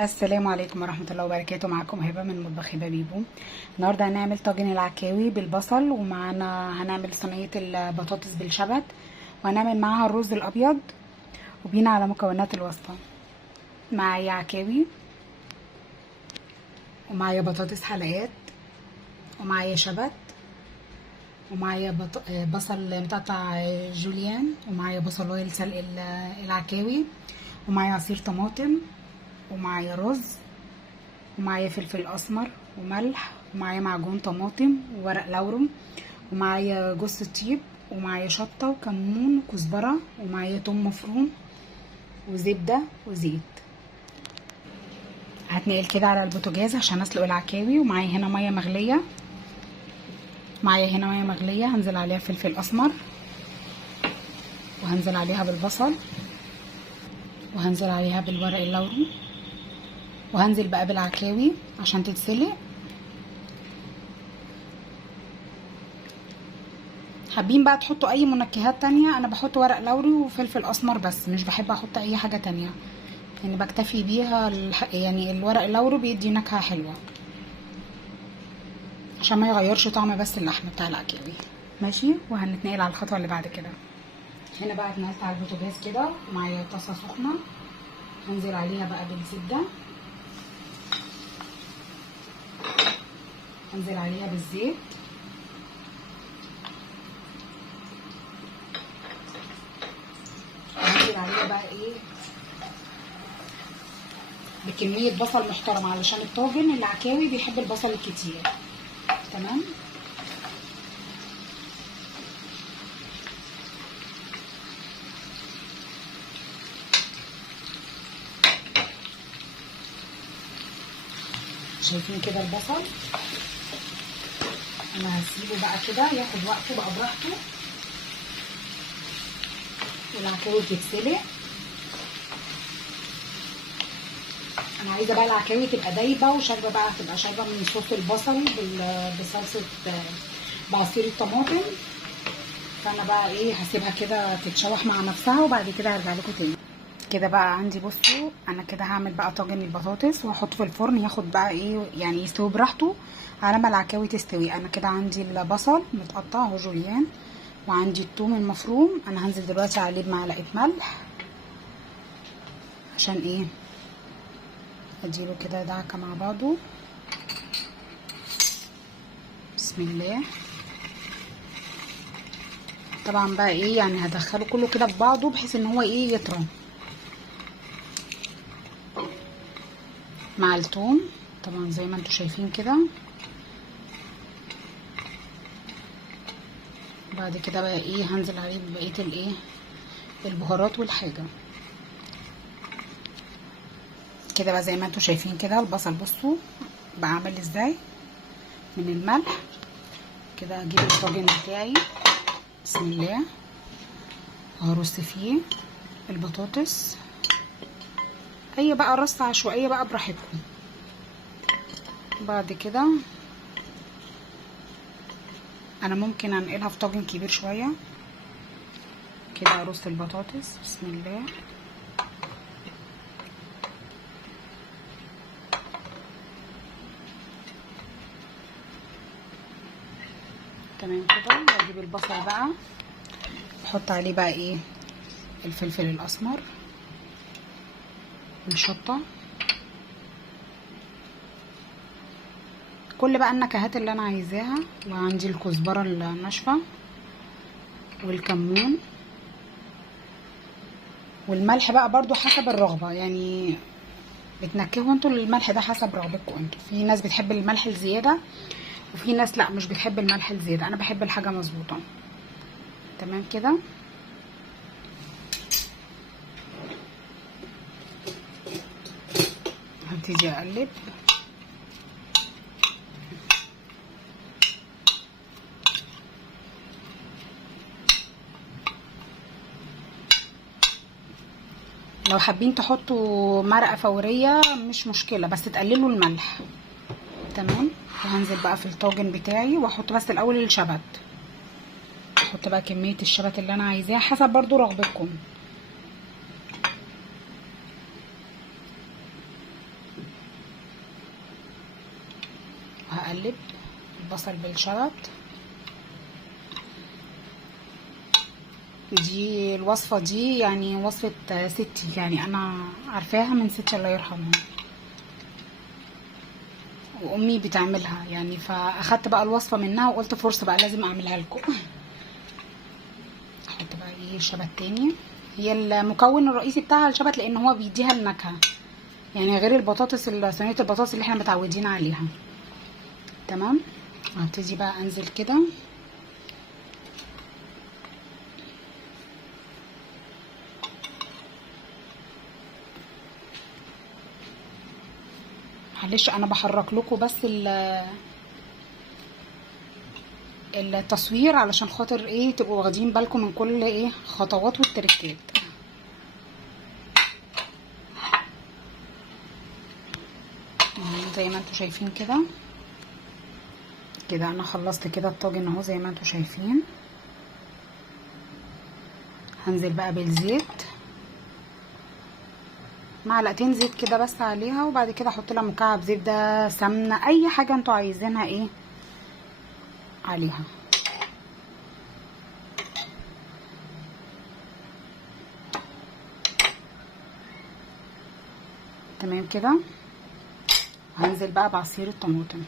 السلام عليكم ورحمة الله وبركاته. معكم هبة من مطبخ هبة بيبو. النهاردة هنعمل طاجن العكاوي بالبصل، ومعانا هنعمل صينية البطاطس بالشبت، وهنعمل معاها الرز الأبيض. وبينا على مكونات الوصفة. معايا عكاوي، ومعايا بطاطس حلقات، ومعايا شبت، ومعايا بصل متقطع جوليان، ومعايا بصلايه لسلق العكاوي، ومعايا عصير طماطم، ومعايا رز، ومعايا فلفل اسمر وملح، ومعايا معجون طماطم وورق لورم، ومعايا جوز الطيب، ومعايا شطه وكمون وكزبره، ومعايا توم مفروم وزبده وزيت. هتنقل كده على البوتاجاز عشان اسلق العكاوي. ومعايا هنا ميه مغليه، هنزل عليها فلفل اسمر، وهنزل عليها بالبصل، وهنزل عليها بالورق اللوري، وهنزل بقى بالعكاوي عشان تتسلق. حابين بقى تحطوا اي منكهات تانية، انا بحط ورق لوري وفلفل اسمر بس، مش بحب احط اي حاجة تانية، يعني بكتفي بيها يعني الورق اللوري بيدي نكهة حلوة عشان ما يغيرش طعم بس اللحم بتاع العكاوي. ماشي، وهنتنقل على الخطوة اللي بعد كده. هنا بقى اتنقلت على البوتاجاز كده، ومعايا طاسة سخنة، هنزل عليها بقى بالزبدة، هنزل عليها بالزيت، هنزل عليها بقى بكمية بصل محترمة علشان الطاجن العكاوي بيحب البصل الكتير. تمام. شايفين كده البصل، انا هسيبه بقى كده ياخد وقته بقى براحته، والعكاوي بتتسلق. انا عايزه بقى العكاوي تبقى دايبه وشاربه بقى، تبقى شاربه من صوص البصل بصلصه بعصير الطماطم. فانا بقى هسيبها كده تتشوح مع نفسها، وبعد كده هرجع لكم تاني. كده بقى عندي، بصوا انا كده هعمل بقى طاجن البطاطس وهحطه في الفرن ياخد بقى يعني يستوي براحته على ما العكاوي تستوي. انا كده عندي البصل متقطع اهو جوليان، وعندي الثوم المفروم. انا هنزل دلوقتي عليه بمعلقه ملح عشان اديله كده دعكه مع بعضه. بسم الله. طبعا بقى يعني هدخله كله كده في بعضه بحيث ان هو يطرى مع الثوم طبعا زي ما انتم شايفين كده. بعد كده بقى هنزل عليه ببقيه البهارات والحاجه كده بقى زي ما انتم شايفين كده. البصل بصوا بقى عامل ازاي من الملح كده. اجيب الطاجن بتاعي، بسم الله، هرص فيه البطاطس، اي بقى رصه عشوائيه بقى براحتكم. بعد كده انا ممكن انقلها في طاجن كبير شويه كده. ارص البطاطس، بسم الله، تمام كده. واجيب البصل بقى احط عليه بقى الفلفل الاسمر والشطه، كل بقى النكهات اللي انا عايزاها. وعندي الكزبره الناشفه والكمون والملح بقى برضو حسب الرغبه، يعني بتنكهوا انتوا الملح ده حسب رغبتكم انتوا. في ناس بتحب الملح الزياده، وفي ناس لا مش بتحب الملح الزياده. انا بحب الحاجه مظبوطه. تمام كده. هبتدي اقلب. لو حابين تحطوا مرقه فوريه مش مشكله، بس تقللوا الملح. تمام. وهنزل بقى في الطاجن بتاعي واحط بس الاول الشبت، احط بقى كميه الشبت اللي انا عايزاها حسب برضو رغبتكم. وهقلب البصل بالشبت. دي الوصفة دي يعني وصفة ستي، يعني انا عارفاها من ستي الله يرحمها، وامي بتعملها يعني، فاخدت بقى الوصفة منها وقلت فرصة بقى لازم اعملها لكم. احط بقى ايه الشبت تاني. هي المكون الرئيسي بتاعها الشبت، لان هو بيديها النكهة يعني، غير البطاطس صينية البطاطس اللي احنا متعودين عليها. تمام. هبتدي بقى انزل كده. معلش انا بحرك لكم بس التصوير علشان خاطر ايه تبقوا واخدين بالكم من كل ايه خطوات والتركات. زي ما انتوا شايفين كده انا خلصت كده الطاجن اهو زي ما انتوا شايفين. هنزل بقى بالزيت، معلقتين زيت كده بس عليها، وبعد كده احط لها مكعب زبده، سمنه، اي حاجه انتوا عايزينها ايه عليها. تمام كده. هنزل بقى بعصير الطماطم.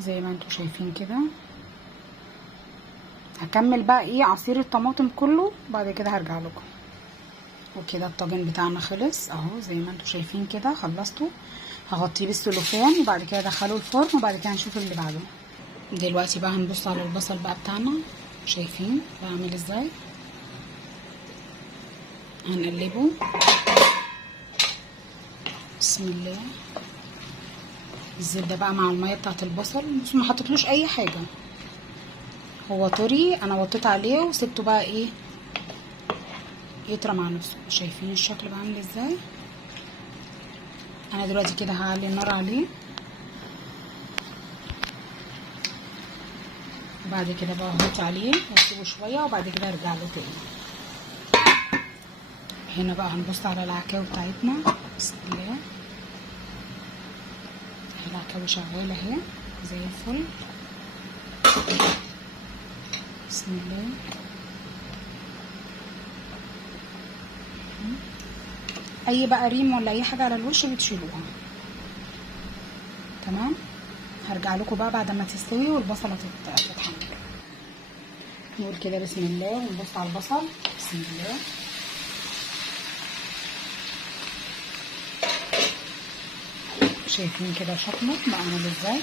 زي ما انتوا شايفين كده. هكمل بقى ايه عصير الطماطم كله، بعد كده هرجع لكم. وكده الطاجن بتاعنا خلص اهو زي ما انتوا شايفين كده، خلصته. هغطيه بالسلوفان وبعد كده ادخله الفرن، وبعد كده هنشوف اللي بعده. دلوقتي بقى هنبص على البصل بقى بتاعنا، شايفين بعمل ازاي. هنقلبه بسم الله. الزبده بقى مع الميه بتاعت البصل، بس ما حطيتلوش اي حاجه، هو طري. انا وطيت عليه وسبته بقى ايه يطرى مع نفسه. شايفين الشكل بقى عامل ازاي. انا دلوقتي كده هعلي النار عليه، وبعد كده بقى احط عليه واسيبه شويه، وبعد كده ارجع له تاني. هنا بقى هنبص على العكاوي بتاعتنا. بسم الله. العكاوي شغاله اهي زي الفل. بسم الله. اي بقى ريم ولا اي حاجه على الوش بتشيلوها. تمام. هرجع لكم بقى بعد ما تستوي والبصله تتحمر. نقول كده بسم الله ونبص على البصل. بسم الله. شايفين كده شكله بقى عامل ازاي.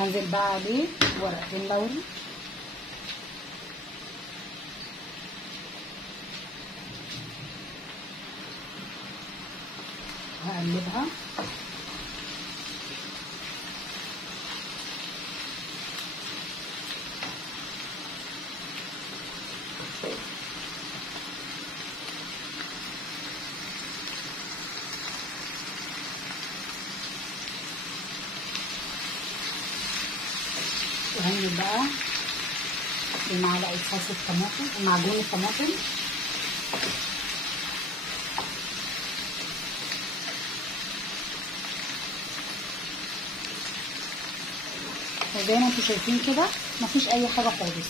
هنزل بقى عليه ورقتين لوري، هقلبها. وهنزل بقى بمعلقه صلصه طماطم، معجون الطماطم. وزي ما انتوا شايفين كده مفيش اي حاجه خالص،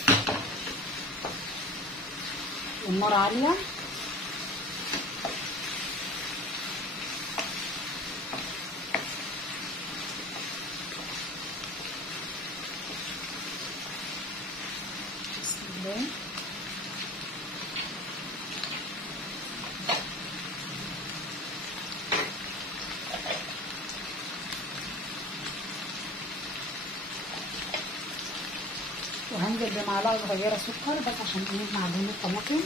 والنار عاليه. بسم الله. وهنزل بمعلقه صغيره سكر بس عشان نجيب معجون الطماطم.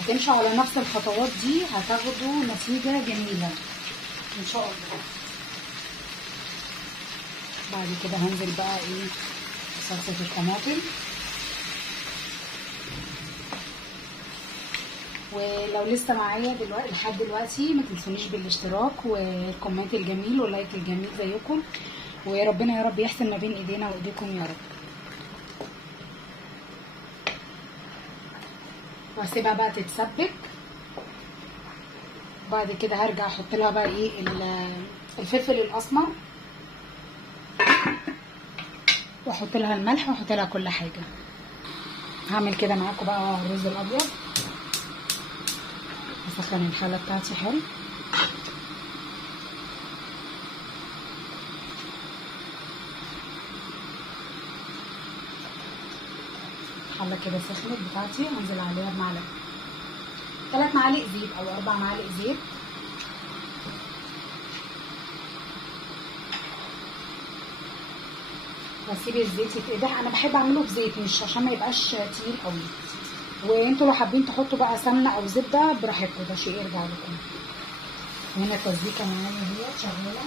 هتمشوا على نفس الخطوات دي هتاخدوا نتيجه جميله ان شاء الله. بعد كده هنزل بقى ايه صلصه الطماطم. ولو لسه معايا دلوقتي لحد دلوقتي ما تنسونيش بالاشتراك والكومنت الجميل واللايك الجميل زيكم، وربنا يا رب يحسن ما بين ايدينا وايديكم يا رب. وهسيبها بقى تتسبك. بعد كده هرجع احط لها بقى ايه الفلفل الاسمر، واحط لها الملح، واحط لها كل حاجه. هعمل كده معاكم بقى الرز الابيض. اسخن الحله بتاعتي حلو. الحله كده سخنت بتاعتي، انزل عليها بمعلقه 3 معالق زيت او 4 معالق زيت. واسيب الزيت يتقدح. انا بحب اعمله بزيت مش عشان ما يبقاش تقيل قوي، وانتوا لو حابين تحطوا بقى سمنه او زبده براحتكم، ده شيء يرجع لكم. هنا التسبيكه معايا اهي شغاله.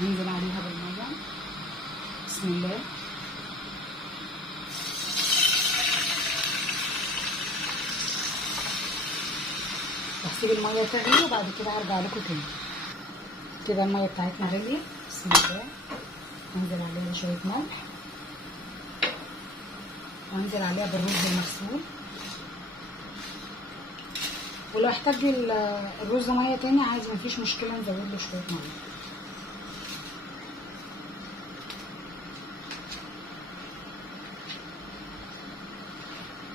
هنزل عليها بالميه. بسم الله. هسيب الميه تغلي وبعد كده هرجع لكم تاني. كده الميه بتاعتنا غليت. بسم الله. هنزل عليها شويه ملح، وهنزل عليها بالرز المغسول. ولو احتاج الرز ميه تاني عادي مفيش مشكله، نزود له شويه ميه.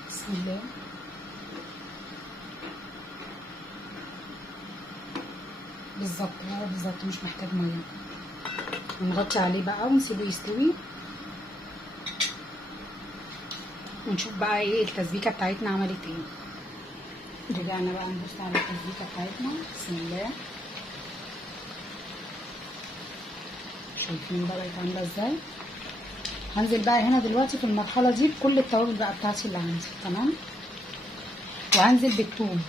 بسم الله. بالظبط هو بالظبط مش محتاج ميه. هنغطي عليه بقى ونسيبه يستوي، ونشوف بقى ايه التسبيكه بتاعتنا عملت ايه. رجعنا بقى نبص على التسبيكه بتاعتنا. بسم الله. شايفين بقى بقت عامله ازاي. هنزل بقى هنا دلوقتي في المرحله دي بكل التوابل بقى بتاعتي اللي عندي. تمام. وهنزل بالثوم.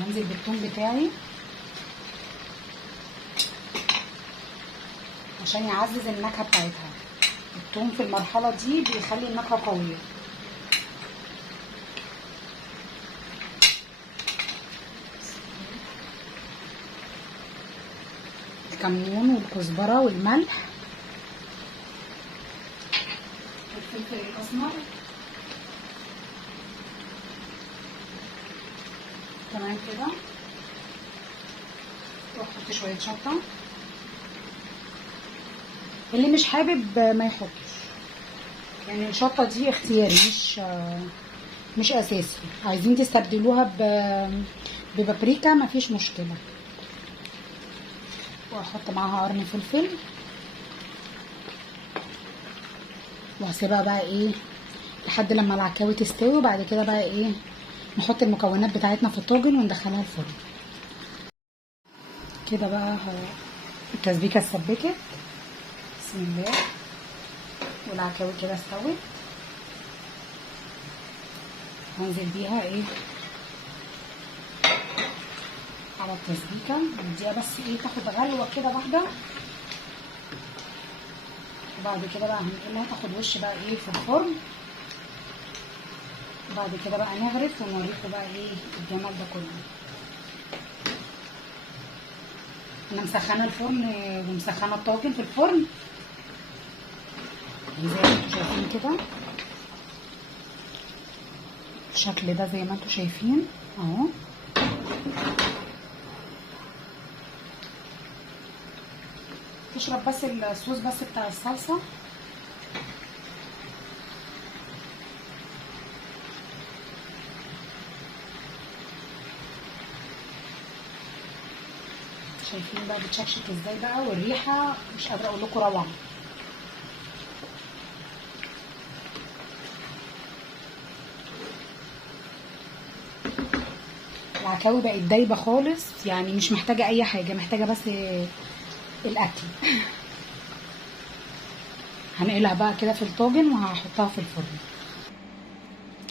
هنزل بالثوم بتاعي عشان يعزز النكهه بتاعتها. الثوم في المرحله دي بيخلي النكهه قويه. الكمون والكزبره والملح والفلفل الاسمر. تمام كده. واحط شويه شطه. اللي مش حابب ما يحطش، يعني الشطه دي اختياري مش اساسي. عايزين تستبدلوها ببابريكا مفيش مشكله. واحط معاها قرن فلفل، وهسيبها بقى ايه لحد لما العكاوي تستوي. وبعد كده بقى ايه نحط المكونات بتاعتنا في الطاجن وندخلها الفرن. كده بقى التسبيكه اتسبكت. بسم الله. والعكاوي كده استوت. هنزل بيها ايه على التسبيكه، نديها بس ايه تاخد غلوه كده واحده. وبعد كده بقى هنقلها تاخد وش بقى ايه في الفرن. وبعد كده بقى نغرف ونوريكم بقى ايه الجمال ده كله. انا مسخنه الفرن ومسخنه الطاجن في الفرن زي ما انتوا شايفين كده. الشكل ده زي ما انتوا شايفين اهو. تشرب بس الصوص بس بتاع الصلصه. شايفين بقى بتشكشك ازاي بقى، والريحه مش قادره اقول لكم روعه. العكاوي بقت دايبه خالص، يعني مش محتاجه اي حاجه، محتاجه بس الاكل. هنقلها بقى كده في الطاجن وهحطها في الفرن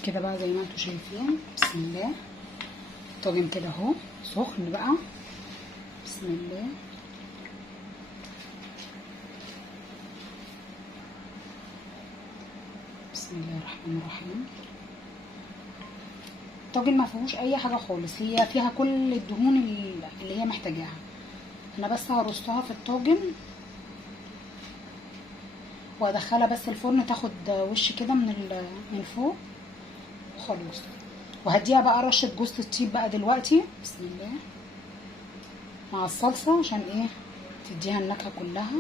كده بقى زي ما انتوا شايفين. بسم الله. الطاجن كده اهو سخن بقى. بسم الله. بسم الله الرحمن الرحيم. الطاجن ما فيهوش اي حاجه خالص، هي فيها كل الدهون اللي هي محتاجاها. انا بس هرصها في الطاجن وادخلها بس الفرن تاخد وش كده من فوق خلاص. وهديها بقى رشه جوز الطيب بقى دلوقتي. بسم الله. مع الصلصه عشان ايه تديها النكهه كلها.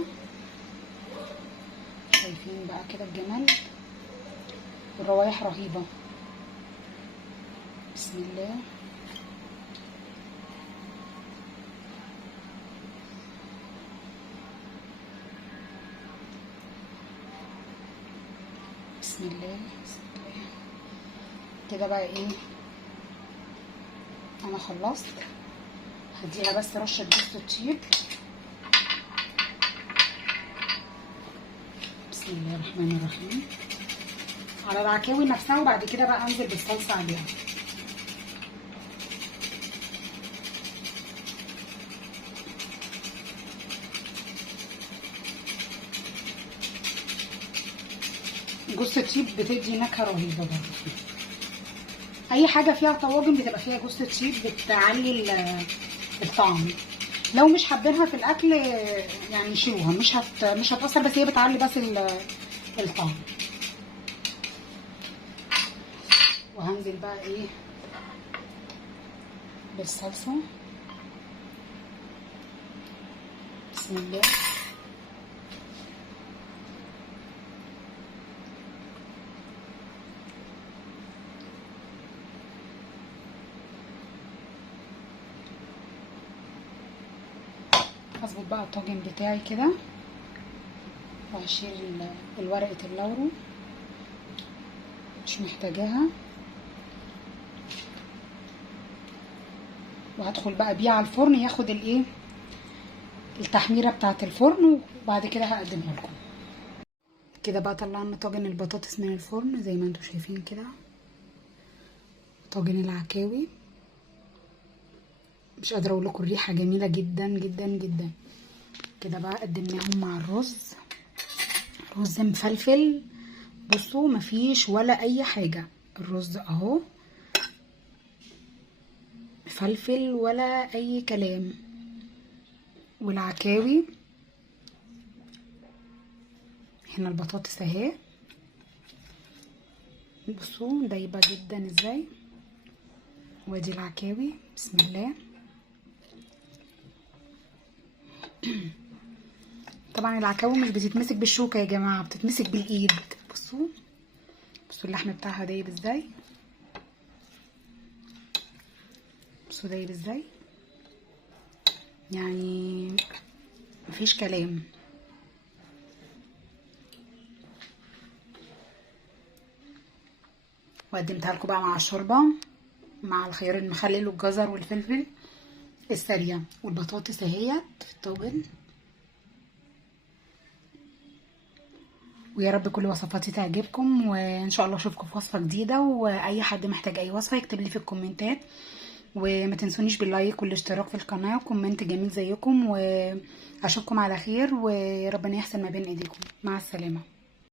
شايفين بقى كده الجمال والروايح رهيبه. بسم الله. بسم الله. بسم الله كده بقى ايه انا خلصت. هديها بس رشه جوز الطيب. بسم الله الرحمن الرحيم على العكاوي نفسها، وبعد كده بقى انزل بالصلصه عليها. جوز الطيب بتدي نكهه رهيبه برضه. اي حاجه فيها طواجن بتبقى فيها جوز الطيب بتعلي الطعم. لو مش حابينها في الاكل يعني شيلوها، مش هتاثر، بس هي بتعلي بس الطعم. وهنزل بقى ايه بالصلصه. بسم الله. هظبط بقى الطاجن بتاعي كده وهشيل الورقة اللورو مش محتاجاها، وهدخل بقى بيه على الفرن ياخد الايه التحميره بتاعه الفرن، وبعد كده هقدمه لكم. كده بقى طلعنا طاجن البطاطس من الفرن زي ما انتم شايفين كده. طاجن العكاوي مش قادره اقول لكم الريحه جميله جدا جدا جدا. كده بقى قدمناهم مع الرز، رز مفلفل. بصوا مفيش ولا اي حاجه، الرز اهو مفلفل ولا اي كلام. والعكاوي هنا، البطاطس اهي بصوا دايبه جدا ازاي. وادي العكاوي. بسم الله. طبعا العكاوي مش بتتمسك بالشوكه يا جماعه، بتتمسك بالايد. بصوا اللحم بتاعها دايب ازاي، بصوا دايب ازاي، يعني مفيش كلام. وقدمتها لكم بقى مع الشوربه، مع الخيار المخلل والجزر والفلفل السريع، والبطاطس اهيت في الطاجن. ويا رب كل وصفاتي تعجبكم، وان شاء الله اشوفكم في وصفه جديده. واي حد محتاج اي وصفه يكتب لي في الكومنتات، وما تنسونيش باللايك والاشتراك في القناه وكومنت جميل زيكم. واشوفكم على خير، وربنا يحسن ما بين ايديكم. مع السلامه.